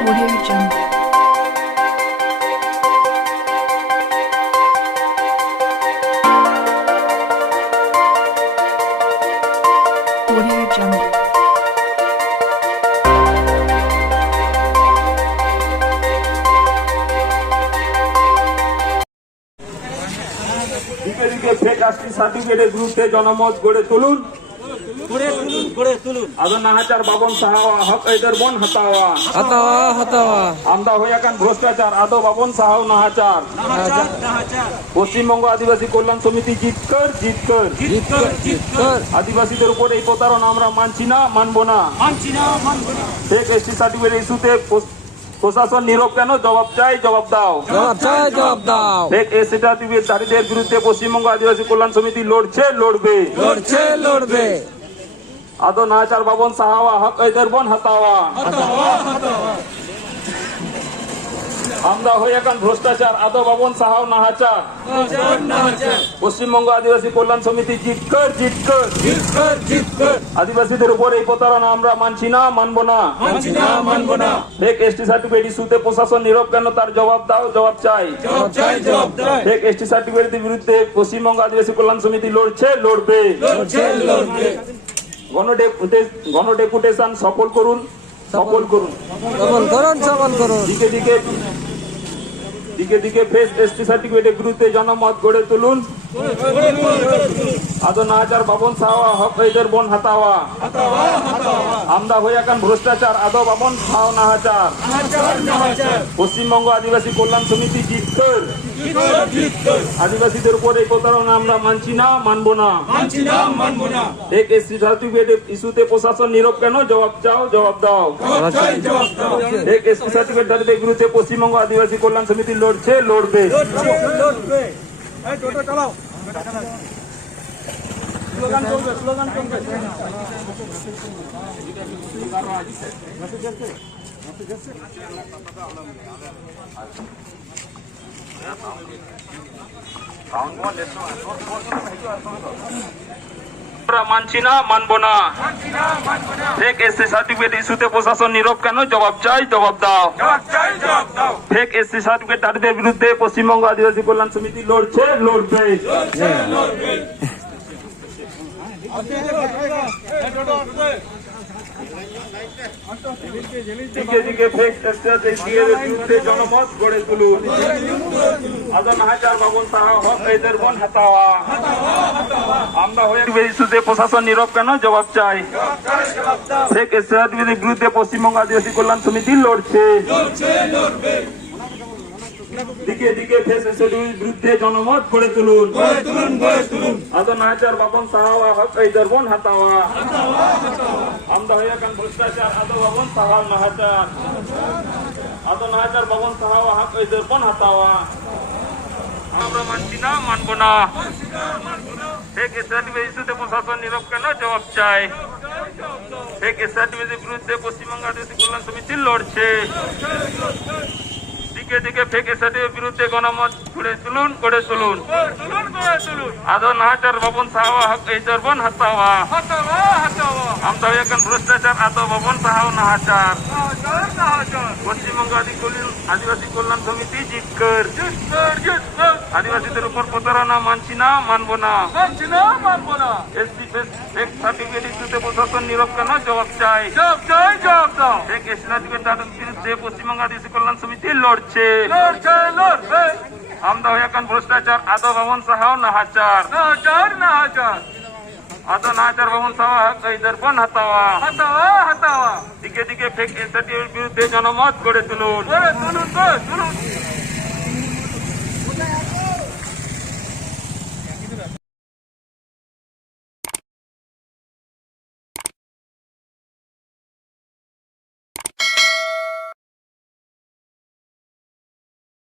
Audio Jungle. Audio Jungle. Fake caste সার্টিফিকেটের বিরুদ্ধে জনমত গড়ে তুলুন আদো নাহাচার বাবন সাহা হক এদের বন হতাওয়া আমদা হইয়াকান ভ্রষ্টাচার আদো বাবন সাহাও নাহাচার পশ্চিমবঙ্গ আদিবাসী কল্যাণ সমিতি জিতকর আদিবাসীদের উপর এই প্রতারণা আমরা মানছি না মানবো না ফেক এসটি সার্টিফিকেট ইস্যুতে প্রশাসন নীরব কেন? জবাব চাই, জবাব দাও। ফেক এসটি সার্টিফিকেটধারীদের বিরুদ্ধে পশ্চিমবঙ্গ আদিবাসী কল্যাণ সমিতি লড়ছে, লড়বে। আদো নাহাচার বাবন সাহাওয়া হক এদের বন হতাওয়া আমদা হইয়াকান ভ্রষ্টাচার আদো বাবন সাহাও নাহাচার পশ্চিমবঙ্গ আদিবাসী কল্যাণ সমিতি জিতকর আদিবাসীদের উপর এই প্রতারণা আমরা মানছি না মানবো না ফেক এসটি সার্টিফিকেট ইস্যুতে প্রশাসন নীরব কেন? তার জবাব দাও, জবাব চাই। ফেক এসটি সার্টিফিকেটের বিরুদ্ধে পশ্চিমবঙ্গ আদিবাসী কল্যাণ সমিতি লড়ছে, লড়বে। গণ ডেপুটেশন সফল করুন। দিকে ফেক এসটি সার্টিফিকেটের বিরুদ্ধে জনমত গড়ে তুলুন আদো নাহাচার বাবন সাহাওয়া হক এদের বন হতাওয়া আমদা হইয়াকান ভ্রষ্টাচার আদো বাবন সাহাও নাহাচার পশ্চিমবঙ্গ আদিবাসী কল্যাণ সমিতি জিতকর আদিবাসীদের উপর এই প্রতারণা আমরা মানছি না মানবো না এক এসটি সার্টিফিকেট ইস্যুতে প্রশাসন নীরব কেন? জবাব চাও, জবাব দাও। এক এসটি সার্টিফিকেটধারীদের বিরুদ্ধে পশ্চিমবঙ্গ আদিবাসী কল্যাণ সমিতি লড়ছে, লড়বে। মানছি না মানবো না ফেক এসটি সার্টিফিকেট ইস্যুতে প্রশাসন নীরব কেন? জবাব চাই, জবাব দাও। ফেক এসটি সার্টিফিকেটধারীদের বিরুদ্ধে পশ্চিমবঙ্গ আদিবাসী কল্যাণ সমিতি লড়ছে, লড়বে। দিকে ফেক বিরুদ্ধে জনমত গড়ে তুলুন আদো নাহাচার বাবন সাহা হক এদের বন হতাওয়া আমরা হয়ে ইস্যুতে প্রশাসন নীরব কেন? জবাব চাই। ফেক এসটি সার্টিফিকেটের বিরুদ্ধে পশ্চিমবঙ্গ আদিবাসী কল্যাণ সমিতি লড়ছে, দিকে ফেক এসটির বিরুদ্ধে জনমত গড়ে তুলুন আদো নাহাচার বাবন সাহাওয়া হক এদের বন হতাওয়া আমদা হইয়াকান ভ্রষ্টাচার আদো বাবন সাহাও নাহাচার আদো নাহাচার বাবন সাহাওয়া হক এদের বন হতাওয়া আমরা মানছি না মানবো না ফেক সার্টিফিকেট ইস্যুতে প্রশাসন নীরব কেন? জবাব চাই। ফেক সার্টিফিকেটের বিরুদ্ধে পশ্চিমবঙ্গ আদিবাসী কল্যাণ সমিতি লড়ছে, দিকে ফেক সার্টিফিকেটের বিরুদ্ধে গণমত গড়ে তুলুন আদো নাহাচার বাবন সাহাওয়া হক এদের বন হতাওয়া আমদা হইয়াকান ভ্রষ্টাচার আদো বাবন সাহাও নাহাচার পশ্চিমবঙ্গ আদিবাসী কল্যাণ সমিতি জিতকর আদিবাসীদের উপর প্রতারণা মানছি না মানবো না এসটি ফেক সার্টিফিকেট ইস্যুতে প্রশাসন নীরব কেন? জবাব চাই। ফেক এসটি সার্টিফিকেটের বিরুদ্ধে পশ্চিমবঙ্গ আদিবাসী কল্যাণ সমিতি লড়ছে, আমদা হইয়াকান ভ্রষ্টাচার আদো বাবন সাহাও নাহাচার আদো নাহাচার বাবন সাহাওয়া হক এদের বন হতাওয়া দিকে ফেক এসটির বিরুদ্ধে জনমত গড়ে তুলুন